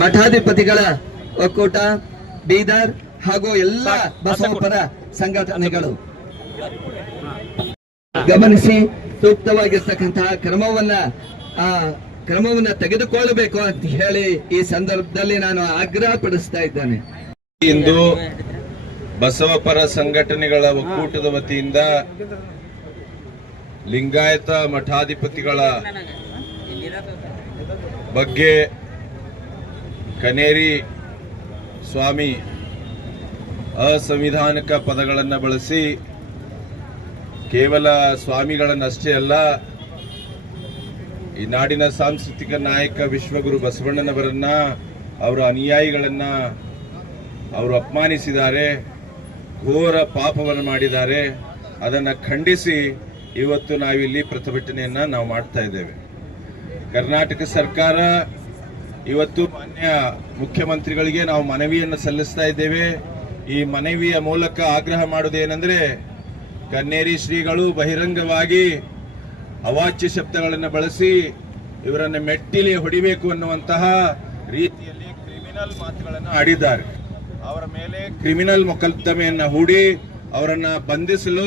ಮಠಾಧಿಪತಿಗಳ ಒಕ್ಕೂಟ ಬೀದರ್ ಹಾಗೂ ಎಲ್ಲ ಬಸವಪರ ಸಂಘಟನೆಗಳು. ಗಮನಿಸಿ ಸೂಕ್ತವಾಗಿರ್ತಕ್ಕಂತಹ ಕ್ರಮವನ್ನ ಆ ಕ್ರಮವನ್ನ ತೆಗೆದುಕೊಳ್ಳಬೇಕು ಅಂತ ಹೇಳಿ ಈ ಸಂದರ್ಭದಲ್ಲಿ ನಾನು ಆಗ್ರಹ ಪಡಿಸ್ತಾ ಇದ್ದೇನೆ. ಇಂದು ಬಸವಪರ ಸಂಘಟನೆಗಳ ಒಕ್ಕೂಟದ ವತಿಯಿಂದ ಲಿಂಗಾಯತ ಮಠಾಧಿಪತಿಗಳ ಬಗ್ಗೆ ಕನೇರಿ ಸ್ವಾಮಿ ಅಸಂವಿಧಾನಿಕ ಪದಗಳನ್ನು ಬಳಸಿ ಕೇವಲ ಸ್ವಾಮಿಗಳನ್ನಷ್ಟೇ ಅಲ್ಲ, ಈ ನಾಡಿನ ಸಾಂಸ್ಕೃತಿಕ ನಾಯಕ ವಿಶ್ವಗುರು ಬಸವಣ್ಣನವರನ್ನ, ಅವರ ಅನುಯಾಯಿಗಳನ್ನ ಅವರು ಅಪಮಾನಿಸಿದ್ದಾರೆ, ಘೋರ ಪಾಪವನ್ನು ಮಾಡಿದ್ದಾರೆ. ಅದನ್ನು ಖಂಡಿಸಿ ಇವತ್ತು ನಾವಿಲ್ಲಿ ಪ್ರತಿಭಟನೆಯನ್ನು ನಾವು ಮಾಡ್ತಾ ಇದ್ದೇವೆ. ಕರ್ನಾಟಕ ಸರ್ಕಾರ ಇವತ್ತು ಮಾನ್ಯ ಮುಖ್ಯಮಂತ್ರಿಗಳಿಗೆ ನಾವು ಮನವಿಯನ್ನು ಸಲ್ಲಿಸ್ತಾ ಇದ್ದೇವೆ. ಈ ಮನವಿಯ ಮೂಲಕ ಆಗ್ರಹ ಮಾಡುವುದೇನೆಂದರೆ ಕನ್ನೇರಿ ಶ್ರೀಗಳು ಬಹಿರಂಗವಾಗಿ ಅವಾಚ್ಯ ಶಬ್ದಗಳನ್ನು ಬಳಸಿ ಇವರನ್ನು ಮೆಟ್ಟಿಲಿ ಹೊಡಿಬೇಕು ಅನ್ನುವಂತಹ ರೀತಿಯಲ್ಲಿ ಕ್ರಿಮಿನಲ್ ಮಾತುಗಳನ್ನು ಆಡಿದ್ದಾರೆ. ಅವರ ಮೇಲೆ ಕ್ರಿಮಿನಲ್ ಮೊಕದ್ದಮೆಯನ್ನು ಹೂಡಿ ಅವರನ್ನು ಬಂಧಿಸಲು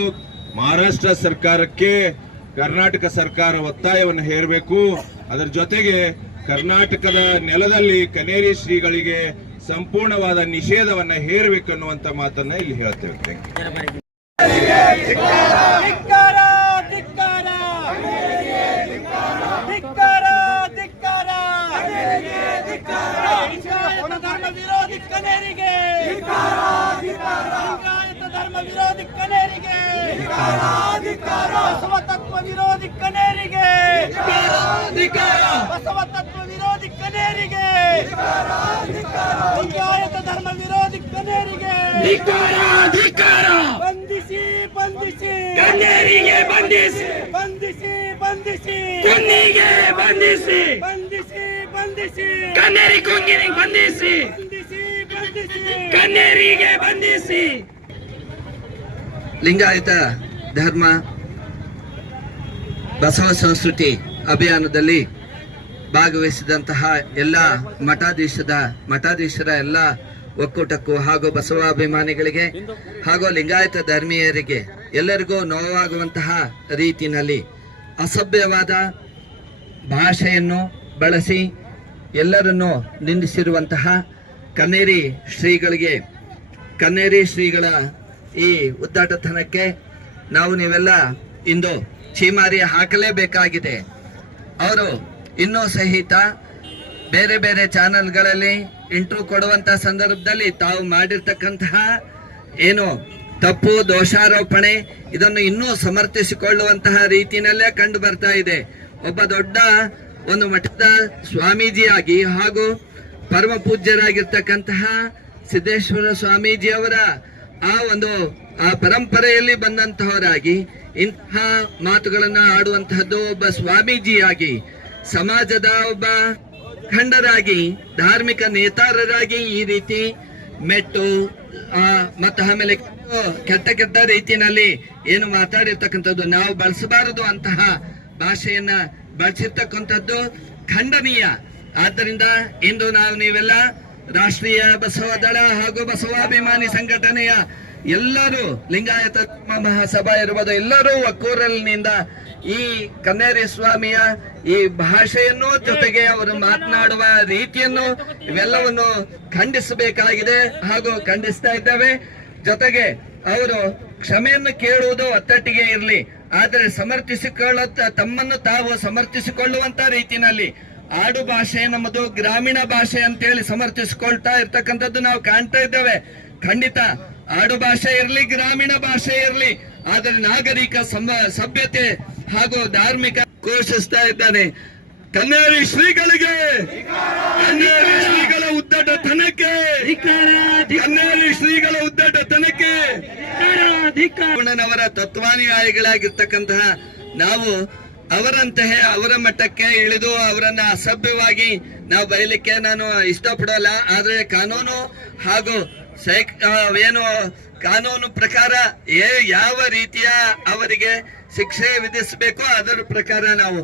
ಮಹಾರಾಷ್ಟ್ರ ಸರ್ಕಾರಕ್ಕೆ ಕರ್ನಾಟಕ ಸರ್ಕಾರ ಒತ್ತಾಯವನ್ನು ಹೇರಬೇಕು. ಅದರ ಜೊತೆಗೆ ಕರ್ನಾಟಕದ ನೆಲದಲ್ಲಿ ಕನೇರಿ ಶ್ರೀಗಳಿಗೆ ಸಂಪೂರ್ಣವಾದ ನಿಷೇಧವನ್ನ ಹೇರಬೇಕು ಅನ್ನುವಂತ ಮಾತನ್ನ ಇಲ್ಲಿ ಹೇಳ್ತೇವೆ ಧರ್ಮ ವಿರೋಧಿ ಕನೇರಿಗೆ ಬಸವ ತತ್ವ ವಿರೋಧಿ ಕನೇರಿಗೆ. ಬಸವ ತತ್ವ ವಿರೋಧಿ ಕನೇರಿಗೆ. ಲಿಂಗಾಯತ ಧರ್ಮ ವಿರೋಧಿ ಕನೇರಿಗೆ. ಬಂಧಿಸಿ ಬಂಧಿಸಿ. ಕಣ್ಣೇರಿಗೆ ಬಂಧಿಸಿ. ಬಂಧಿಸಿ ಬಂಧಿಸಿ. ಕುನ್ನಿಗೆ ಬಂಧಿಸಿ. ಬಂಧಿಸಿ ಬಂಧಿಸಿ. ಕಣ್ಣೇರಿ ಕುಂಗಿಗೆ ಬಂಧಿಸಿ. ಬಂಧಿಸಿ ಬಂಧಿಸಿ. ಕಣ್ಣೇರಿಗೆ ಬಂಧಿಸಿ. ಲಿಂಗಾಯತ ಧರ್ಮ, ಬಸವ ಸಂಸ್ಕೃತಿ ಅಭಿಯಾನದಲ್ಲಿ ಭಾಗವಹಿಸಿದಂತಹ ಎಲ್ಲ ಮಠಾಧೀಶದ, ಮಠಾಧೀಶರ ಎಲ್ಲ ಒಕ್ಕೂಟಕ್ಕೂ ಹಾಗೂ ಬಸವಾಭಿಮಾನಿಗಳಿಗೆ ಹಾಗೂ ಲಿಂಗಾಯತ ಧರ್ಮೀಯರಿಗೆ ಎಲ್ಲರಿಗೂ ನೋವಾಗುವಂತಹ ರೀತಿಯಲ್ಲಿ ಅಸಭ್ಯವಾದ ಭಾಷೆಯನ್ನು ಬಳಸಿ ಎಲ್ಲರನ್ನು ನಿಂದಿಸಿರುವಂತಹ ಕನ್ನೇರಿ ಶ್ರೀಗಳಿಗೆ, ಕನ್ನೇರಿ ಶ್ರೀಗಳ ಈ ಉದ್ದಾಟತನಕ್ಕೆ ನಾವು ನೀವೆಲ್ಲ ಇಂದು ಛೀಮಾರಿ ಹಾಕಲೇಬೇಕಾಗಿದೆ. ಅವರು ಇನ್ನೂ ಸಹಿತ ಬೇರೆ ಬೇರೆ ಚಾನೆಲ್ಗಳಲ್ಲಿ ಇಂಟ್ರ್ಯೂ ಕೊಡುವಂತ ಸಂದರ್ಭದಲ್ಲಿ ತಾವು ಮಾಡಿರ್ತಕ್ಕಂತಹ ಏನು ತಪ್ಪು, ದೋಷಾರೋಪಣೆ ಇದನ್ನು ಇನ್ನೂ ಸಮರ್ಥಿಸಿಕೊಳ್ಳುವಂತಹ ರೀತಿಯಲ್ಲೇ ಕಂಡು ಬರ್ತಾ ಇದೆ. ಒಬ್ಬ ದೊಡ್ಡ ಒಂದು ಮಠದ ಸ್ವಾಮೀಜಿಯಾಗಿ ಹಾಗೂ ಪರಮ ಪೂಜ್ಯರಾಗಿರ್ತಕ್ಕಂತಹ ಸಿದ್ದೇಶ್ವರ ಸ್ವಾಮೀಜಿಯವರ ಆ ಒಂದು, ಆ ಪರಂಪರೆಯಲ್ಲಿ ಬಂದಂತಹವರಾಗಿ ಇಂತಹ ಮಾತುಗಳನ್ನ ಆಡುವಂತಹದ್ದು ಒಬ್ಬ ಸ್ವಾಮೀಜಿಯಾಗಿ, ಸಮಾಜದ ಒಬ್ಬ ಖಂಡರಾಗಿ ಧಾರ್ಮಿಕ ನೇತಾರರಾಗಿ ಈ ರೀತಿ ಮೆಟ್ಟು ಮತ್ತು ಆಮೇಲೆ ಕೆಟ್ಟ ಕೆಟ್ಟ ರೀತಿಯಲ್ಲಿ ಏನು ಮಾತಾಡಿರ್ತಕ್ಕಂಥದ್ದು, ನಾವು ಬಳಸಬಾರದು ಅಂತಹ ಭಾಷೆಯನ್ನ ಬಳಸಿರ್ತಕ್ಕಂಥದ್ದು ಖಂಡನೀಯ. ಆದ್ದರಿಂದ ಇಂದು ನಾವು ನೀವೆಲ್ಲ ರಾಷ್ಟ್ರೀಯ ಬಸವ ದಳ ಹಾಗೂ ಬಸವಾಭಿಮಾನಿ ಸಂಘಟನೆಯ ಎಲ್ಲರೂ ಲಿಂಗಾಯತ ಮಹಾಸಭಾ ಇರುವುದು ಎಲ್ಲರೂ ಒಕ್ಕೂರಲಿನಿಂದ ಈ ಕನ್ನೇರಿ ಸ್ವಾಮಿಯ ಈ ಭಾಷೆಯನ್ನು ಜೊತೆಗೆ ಅವರು ಮಾತನಾಡುವ ರೀತಿಯನ್ನು ಇವೆಲ್ಲವನ್ನು ಖಂಡಿಸಬೇಕಾಗಿದೆ ಹಾಗೂ ಖಂಡಿಸ್ತಾ ಇದ್ದೇವೆ. ಜೊತೆಗೆ ಅವರು ಕ್ಷಮೆಯನ್ನು ಕೇಳುವುದು ಒತ್ತಟ್ಟಿಗೆ ಇರಲಿ, ಆದರೆ ಸಮರ್ಥಿಸಿಕೊಳ್ಳ ತಮ್ಮನ್ನು ತಾವು ಸಮರ್ಥಿಸಿಕೊಳ್ಳುವಂತ ರೀತಿನಲ್ಲಿ ಆಡು ಭಾಷೆ ನಮ್ಮದು ಗ್ರಾಮೀಣ ಭಾಷೆ ಅಂತೇಳಿ ಸಮರ್ಥಿಸಿಕೊಳ್ತಾ ಇರ್ತಕ್ಕಂಥದ್ದು ನಾವು ಕಾಣ್ತಾ ಇದ್ದೇವೆ. ಖಂಡಿತ ಆಡು ಭಾಷೆ ಇರಲಿ ಗ್ರಾಮೀಣ ಭಾಷೆ ಇರಲಿ ಆದರೆ ನಾಗರಿಕ ಸಭ್ಯತೆ ಹಾಗೂ ಧಾರ್ಮಿಕ ಘೋಷಿಸ್ತಾ ಇದ್ದಾನೆ. ಕನ್ನೇರಿ ಶ್ರೀಗಳಿಗೆ ಕನ್ನೇರಿ ಶ್ರೀಗಳ ಉದ್ದಟತನಕ್ಕೆ ಕನ್ನೇರಿ ಶ್ರೀಗಳ ಉದ್ದಟತನಕ್ಕೆ ಅವರ ತತ್ವಾನುಯಾಯಿಗಳಾಗಿರ್ತಕ್ಕಂತಹ ನಾವು ಅವರಂತಹ ಅವರ ಮಟ್ಟಕ್ಕೆ ಇಳಿದು ಅವರನ್ನ ಅಸಭ್ಯವಾಗಿ ನಾವು ಬಯಲಿಕ್ಕೆ ನಾನು ಇಷ್ಟಪಡೋಲ್ಲ. ಆದರೆ ಕಾನೂನು ಹಾಗೂ ಸೈಕ್ ಏನು ಕಾನೂನು ಪ್ರಕಾರ ಯಾವ ರೀತಿಯ ಅವರಿಗೆ ಶಿಕ್ಷೆ ವಿಧಿಸಬೇಕು, ಅದರ ಪ್ರಕಾರ ನಾವು